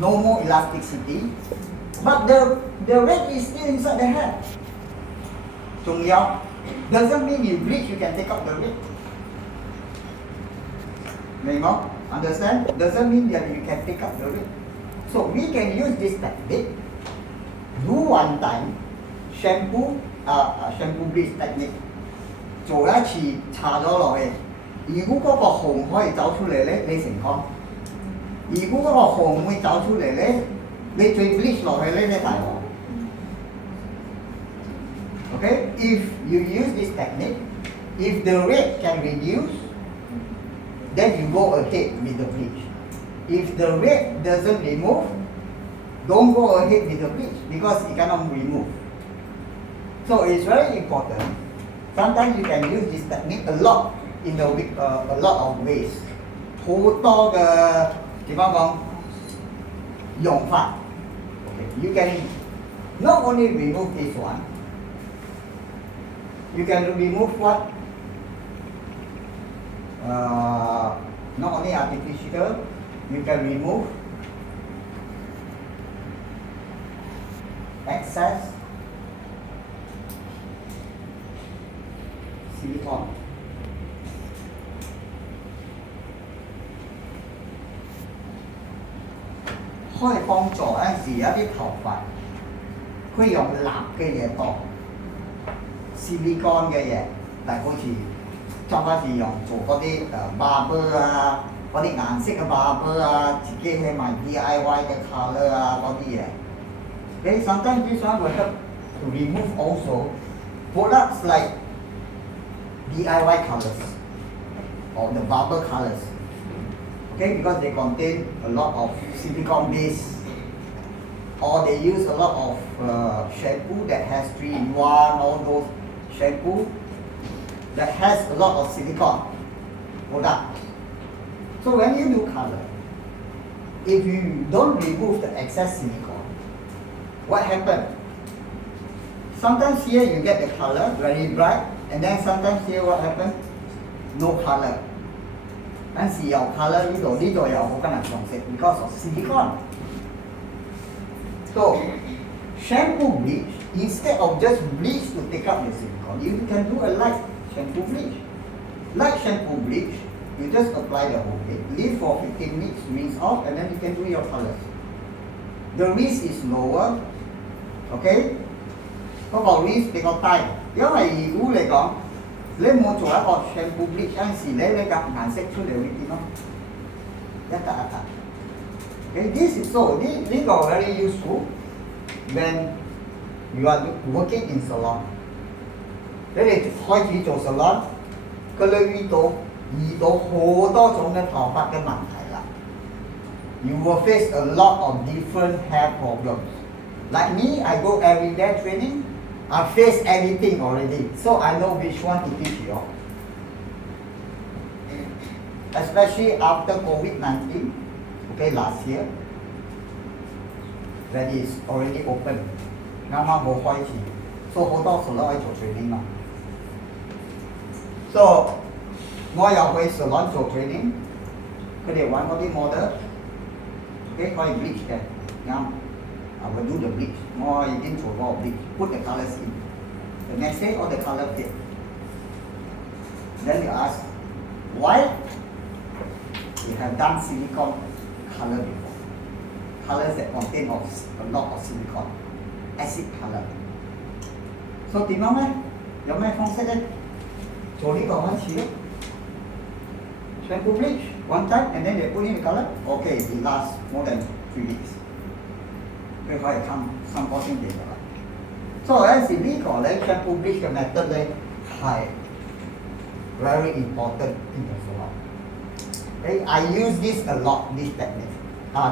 no more elasticity, but the red is still inside the hair. Doesn't mean you bleach, you can take out the red. Understand? Doesn't mean that you can take out the red. So we can use this technique. Do one time shampoo bleach technique. 做一次搽咗落去，如果嗰個紅可以走出嚟咧，你成功；如果嗰個紅唔會走出嚟咧，你再 bleach 落去咧，你大鑊。Okay, if you use this technique, if the red can reduce, then you go ahead with the bleach. If the red doesn't remove, don't go ahead with the bleach because it cannot remove. So it's very important. Sometimes you can use this technique a lot in a lot of ways. 好多嘅點樣講用法。Okay, you can not only remove this one. You can remove what? Not only artificial, you can remove excess silicone. 可以幫助有陣時有啲頭髮，佢用立嘅嘢多。silicone 嘅嘢，但係好似執翻時用做嗰啲barber 啊，嗰啲顏色嘅 barber 啊，自己去買 DIY 嘅 colour 啊嗰啲嘢。Okay, sometimes this one will help to remove also products like DIY colours or the barber colours. Okay, because they contain a lot of silicone base. Or they use a lot of shampoo that has 3-in-1, all those shampoo that has a lot of silicone product. So when you do color, if you don't remove the excess silicone, what happens? Sometimes here you get the color very bright, and then sometimes here what happens? No color. And see your color 呢度有好可能紅色 because of silicone. So, shampoo bleach, instead of just bleach to take out the silicone, you can do a light shampoo bleach. Light shampoo bleach, you just apply the whole thing, leave for 15 minutes, rinse off, and then you can do your colors. The risk is lower, okay? 嗰個 risk 比較低，因為如果嚟講，你冇做一個 shampoo bleach 嗰陣時咧，你夾顏色出嚟會點咯？一笪一笪。Okay, this is so. This is very useful when you are working in salon. 你哋開始做 salon， 佢哋遇到好多種嘅頭髮嘅問題啦。You will face a lot of different hair problems. Like me, I go everyday training. I face everything already, so I know which one to teach you. Especially after COVID-19. Okay, last year, that is already open. 啱啱好開始，所以好多時都可以做 training 嘛。So 我又去 salon 做 training， 佢哋揾嗰啲 model，OK 可以 bleach 嘅，啱。I will do the bleach， 我已經做過 bleach，put the colors in. The next day all the color fade. Then you ask why? We have done silicone color before. Colors that contain a lot of silicone, acid color. So 點樣咧？有咩方式咧？做呢個開始咯。Shampoo bleach one time and then they put in the color. Okay, it lasts more than 3 weeks. 佢可以3個星期㗎啦。所以有陣時呢個咧 shampoo bleach 嘅 method 咧係 very important in the salon. Okay, I use this a lot, this technique,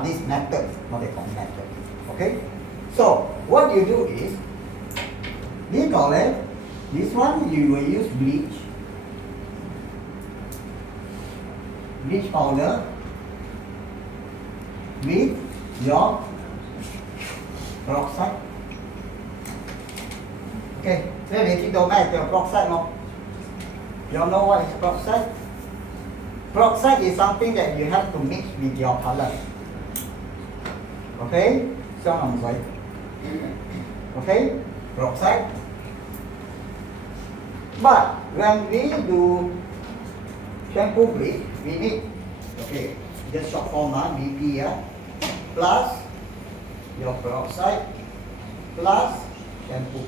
this method, what they call method. Okay, so what you do is, this one you will use bleach powder with your peroxide. Okay, 即係你知道咩叫 peroxide 冇 ？You know what is peroxide? Peroxide is something that you have to mix with your color. Okay, xong lòng giấy. Okay, peroxide. But when we do shampoo bleach, we need, okay, just short form BP here, plus your peroxide plus shampoo.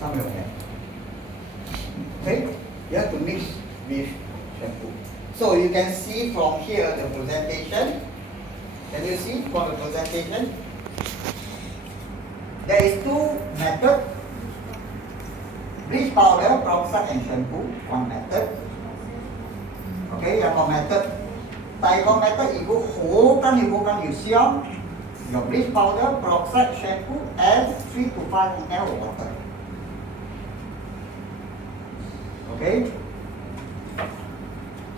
Xong rồi. Okay, you have to mix with shampoo. So you can see from here the presentation. Can you see from the presentation? There is two methods. Bleach powder, peroxide and shampoo, one method. Okay, one method. 第二個 method 如果好緊要燒，your bleach powder, peroxide, shampoo and 3 to 5 ml water. Okay.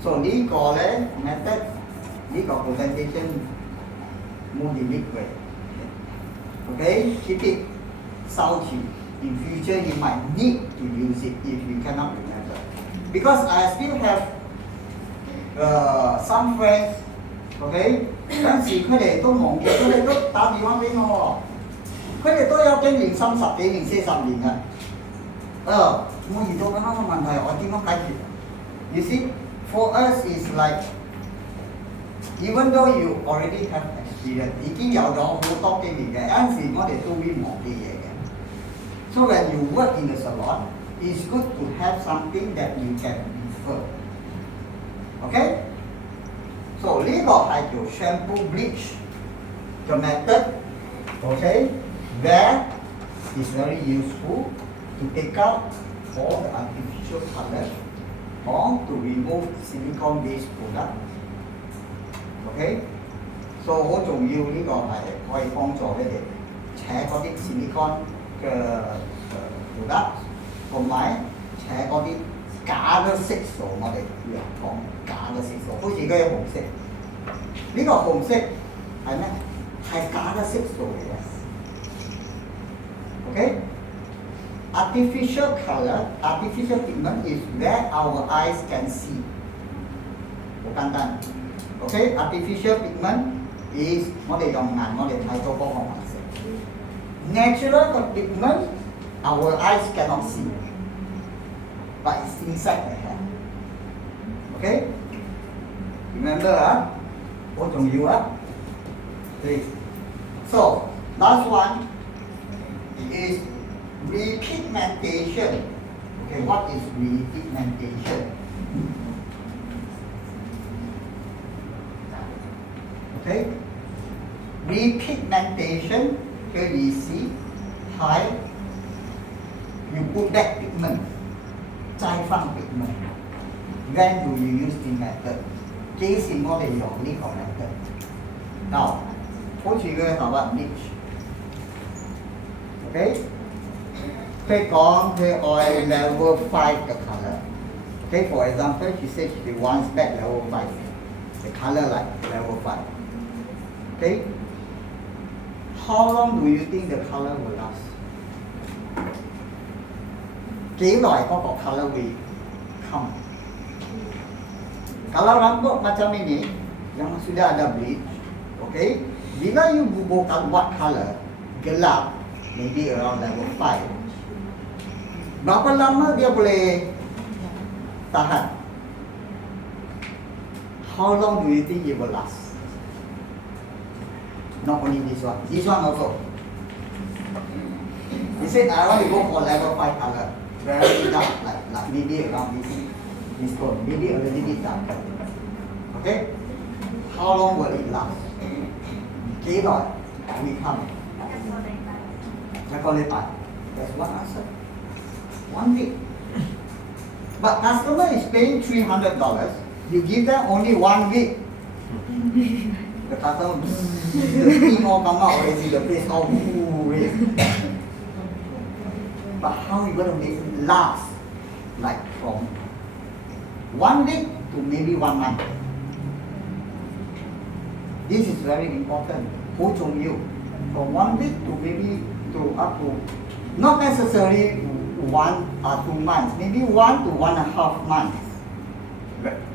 So 呢個咧 method 呢個 presentation more liquid. Okay, keep it salty. In future you might need to use it if you cannot remember. Because I still have some friends, okay, 有陣時佢哋都忘記，佢哋都打電話俾我喎，佢哋都有經驗30幾年、40年嘅。我遇到咁樣嘅問題，我點樣解決 ？You see, for us is like, even though you already have experience， 已經有咗好多經驗嘅，有陣時我哋都會忘記嘢嘅。So when you work in the salon, it's good to have something that you can refer. Okay? So 呢個係叫 shampoo bleach 嘅 method. Okay? That is very useful to take out all the artificial color or to remove silicone-based product. Okay? So 好重要呢個係可以幫助你哋扯嗰啲 silicone 嘅product， 同埋扯嗰啲假嘅色素，我哋要講假嘅色素，好似嗰啲紅色，呢個紅色係咩？係假嘅色素嚟嘅。Okay? Artificial color, artificial pigment is where our eyes can see. 好簡單。Okay? Artificial pigment is 我哋用眼我哋睇到嗰個顏色。Natural pigment, our eyes cannot see, but it's inside the hair. Okay? Remember,好重要啊。Okay. So last one is repigmentation. Okay, what is repigmentation? Okay, repigmentation. Here we see high. You put back pigment, 再放 pigment. When do you use the method? 幾時我哋用呢個 method? Now, 好似佢頭髮 bleach. Okay? 佢講佢愛 level 5嘅 color. Okay, for example, she said she wants back level 5. The color like level 5. Okay? How long do you think the color will last? 幾耐嗰個 color will come? Kalau rambut macam ini, yang sudah ada bleach, okay? Bila you bubuhkan white color, gelap, maybe around level 5. Berapa lama dia boleh tahan? How long do you think it will last? Not only this one also. He said, I want to go for level 5 color. Very dark, like maybe around this tone, maybe a little bit dark. Okay? How long will it last? 幾耐會 come? 一個禮拜. That's one answer. 1 week. But customer is paying $300. You give them only 1 week. The customer, the steam all come out already, the face all red. But how you going to make it last? Like from 1 week to maybe 1 month. This is very important. 好重要. From 1 week to maybe to up to, not necessarily 1 or 2 months, maybe 1 to 1.5 months.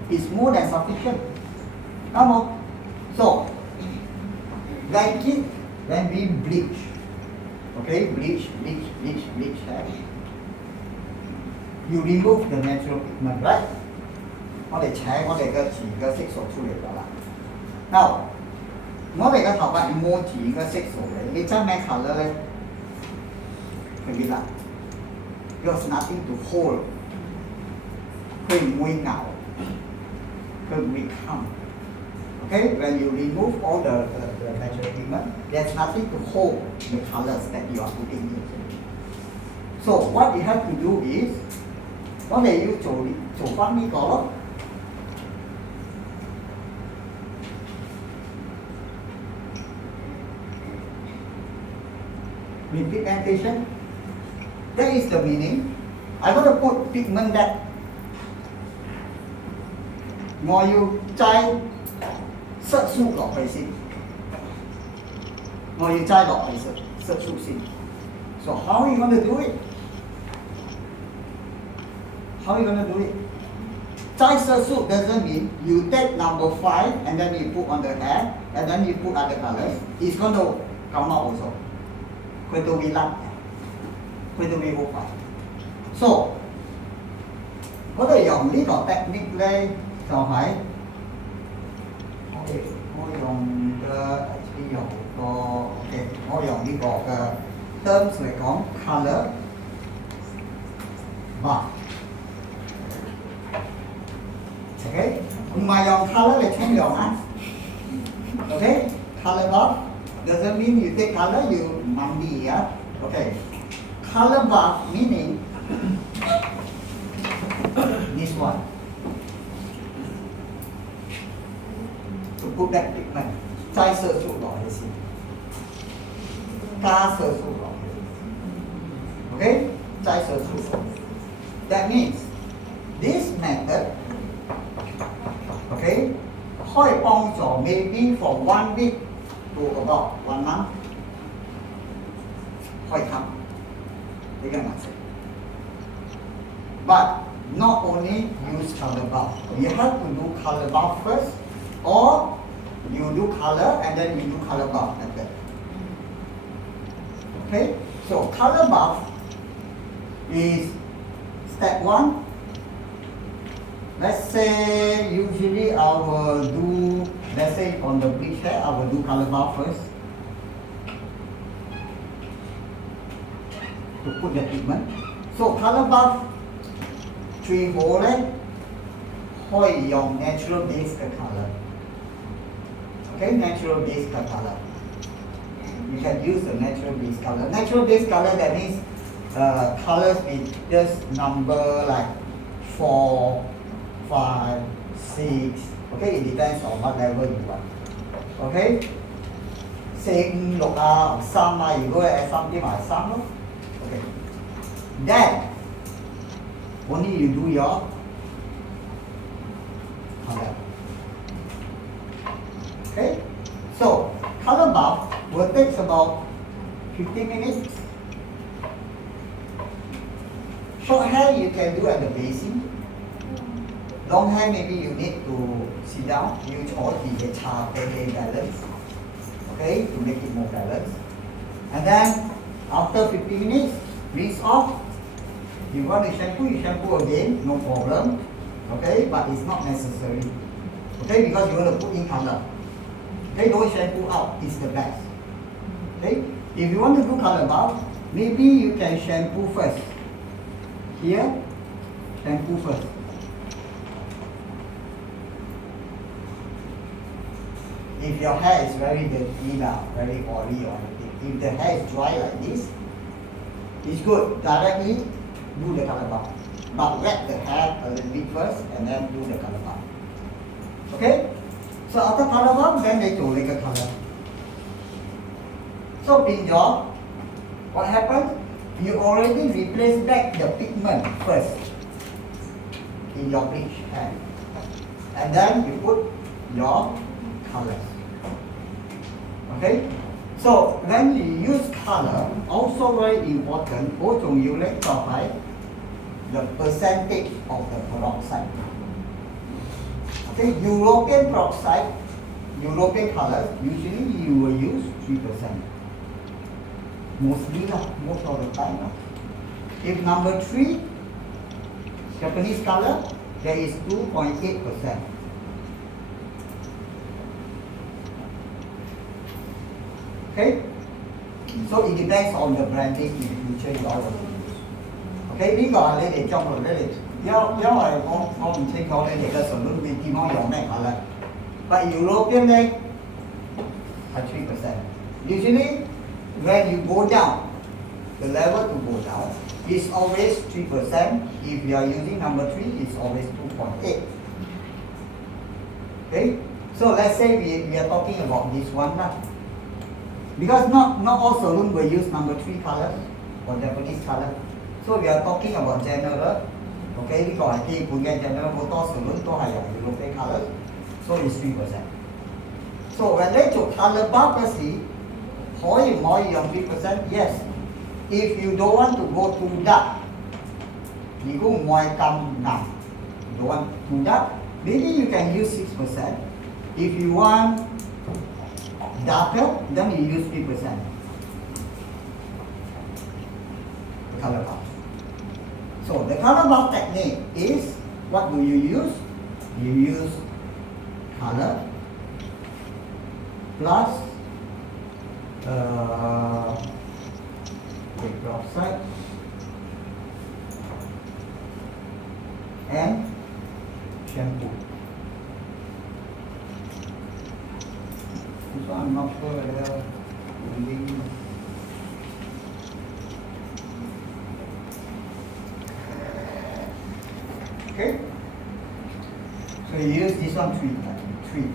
is more than sufficient. Come on. So, when we bleach, okay, bleach hair, you remove the natural pigment, right? 我哋請我哋嘅自然嘅色素出嚟咗啦。Now，我哋嘅頭髮冇自然嘅色素嘅，你真咩 colour 咧？佢變啦，there's nothing to hold， 佢唔會咬，佢唔會冚。Okay, when you remove all the natural pigment, there's nothing to hold the colors that you are putting in. So what you have to do is， 我哋要做翻呢個咯。Repigmentation. That is the meaning. I want to put pigment that 我要擠色素落去先，我要擠落去色素先。So how are you going to do it? How are you going to do it? 擠色素 doesn't mean you take number 5 and then you put on the hair and then you put other colors. It's going to come out also. 佢都會甩嘅，佢都會好快。So 我哋用呢個 technique 咧，就係、我用嘅 actually 用個 OK， 我用呢個嘅 terms 嚟講 colour buff。OK， 唔係用 colour 嚟沖涼啊。OK，colour buff doesn't mean you take colour you mandi ya. Okay，colour buff meaning this one. To put that pigment， 擠色素落去先，加色素落去。OK， 擠色素。That means this method， OK， 可以幫助 maybe for 1 week to about 1 month， 可以冚呢個顏色。But not only use colour buff, you have to do colour buff first, or you do colour and then you do colour buff like that. Okay, so colour buff is step 1. Let's say usually I will do, let's say on the bleach hair, I will do colour buff first to put the pigment. So colour buff 最好咧可以用 natural base 嘅 colour。Okay, natural base color. You can use the natural base color. Natural base color that means colors with just number like 4, 5, 6. Okay, it depends on what level you want. Okay, 4, 5, 6啊，3啊，如果係3啲埋3咯。Okay, then only you do your color. Okay, so color buff will take about 15 minutes. Short hair you can do at the basin. Long hair maybe you need to sit down, use all the balance, okay, to make it more balanced. And then after 15 minutes, rinse off. You want to shampoo, you shampoo again, no problem. Okay, but it's not necessary. Okay, because you want to put in color. Okay, don't shampoo out, it's the best. Okay, if you want to do color buff, maybe you can shampoo first. Here, shampoo first. If your hair is very dirty now, very oily or anything, if the hair is dry like this, it's good. Directly do the color buff. But wet the hair a little bit first and then do the color buff. Okay? So after color buff, then they do like a color. So in your, what happens? You already replace back the pigment first in your bleach hair. And then you put your color. Okay? So when you use color, also very important, 好重要咧就係 the percentage of the peroxide. Okay, European peroxide, European colors, usually you will use 3%. Mostly, most of the time. If number 3, Japanese color, there is 2.8%. Okay? So it depends on the branding in the future you all will use. Okay, 呢個係你哋將來你哋因為我唔清楚你哋嘅純率會點樣用咩color。But European 咧係 3%. Usually when you go down, the level to go down is always 3%. If you are using number 3, it's always 2.8. Okay? So let's say we are talking about this one now. Because not all saloon will use number 3 colors or Japanese color. So we are talking about general. Okay, 呢個係基本嘅 general， 好多 saloon 都係用 European color. So it's 3%. So when 你做 color bar 嗰時，可以唔可以用 3%? Yes. If you don't want to go too dark, 如果唔係咁暗 you don't want too dark, maybe you can use 6%. If you want darker, then you use 3%. The color bar. So the color bar technique is, what do you use? You use color plus the peroxide and shampoo. So I'm not sure whether using okay. So you use this one three.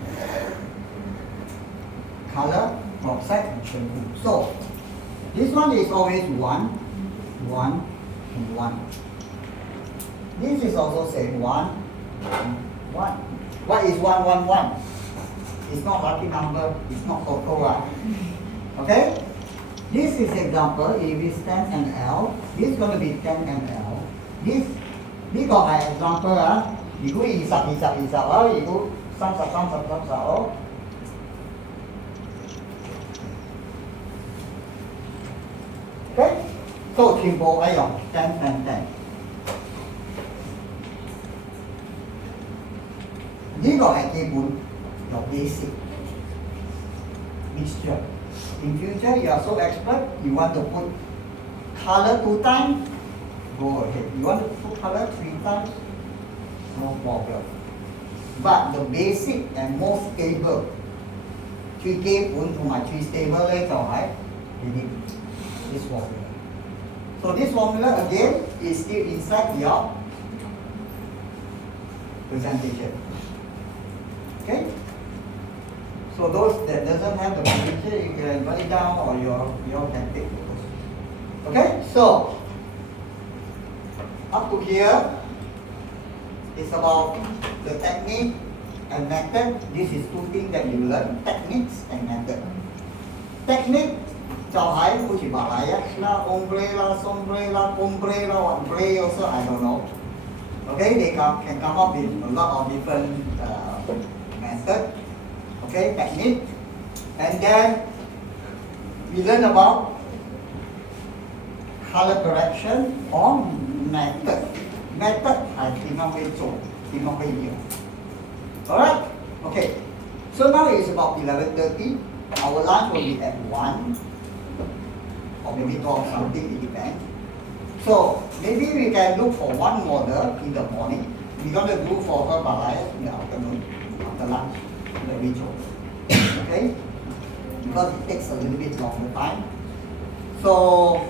Color, peroxide and shampoo. So this one is always 1, 1, and 1. This is also same 1, 1. What is 1, 1, 1? It's not lucky number, it's not total. Okay? This is example, if it's 10 ml, this is going to be 10 ml. This個係 example 啊，如果20 20 20啊，如果30 30 30哦。Okay? So 全部係用10 10 10。呢個係基本。Your basic mixture. In future, you are so expert, you want to put color 2 times, go ahead. You want to put color 3 times, no problem. But the basic and most stable, 最基本同埋最 stable 咧就係 this formula. So this formula again is still inside your presentation. Okay? So those that doesn't have the picture, you can write it down or you can take photos. Okay, so up to here is about the technique and method. This is 2 things that you learn: techniques and method. Technique 就係好似馬來啦、ombre 啦、sombre 啦、ombre 啦、ombre also I don't know. Okay, they can come up with a lot of different method. Okay, technique, and then we learn about color correction or method. Method 係點樣去做，點樣去用。Alright, okay. So now it's about 11:30. Our lunch will be at 1, or maybe 12 something, it depends. So maybe we can look for one model in the morning. We're going to do for her Balayas in the afternoon, after lunch. The ritual. Okay? Because it takes a little bit longer time. So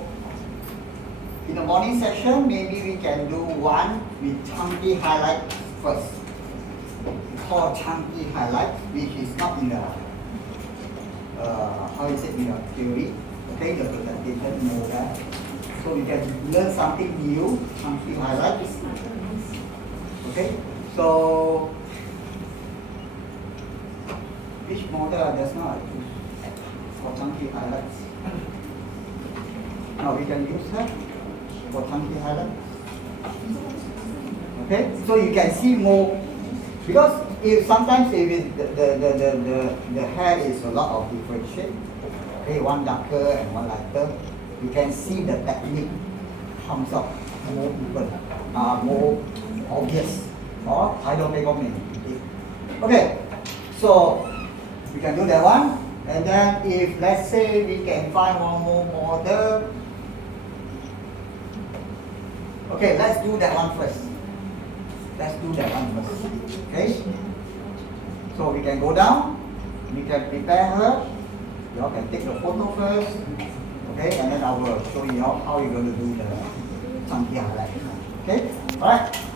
in the morning session, maybe we can do one with chunky highlight first. Called chunky highlight, which is not in the how is it in the theory? Okay, the presentation know that. So we can learn something new, chunky highlight. Okay? So which model does not for chunky highlights? Now we can use that for chunky highlights. Okay, so you can see more because if sometimes if it, the hair is a lot of different shape, okay, one darker and one lighter, you can see the technique comes up more even, more obvious. Or I don't make of me. Okay, so we can do that one, and then if let's say we can find one more model. Okay, let's do that one first. Let's do that one first. Okay. So we can go down. We can prepare her. You all can take the photo first. Okay, and then I will show you how you're going to do the Changi highlight. Okay, alright.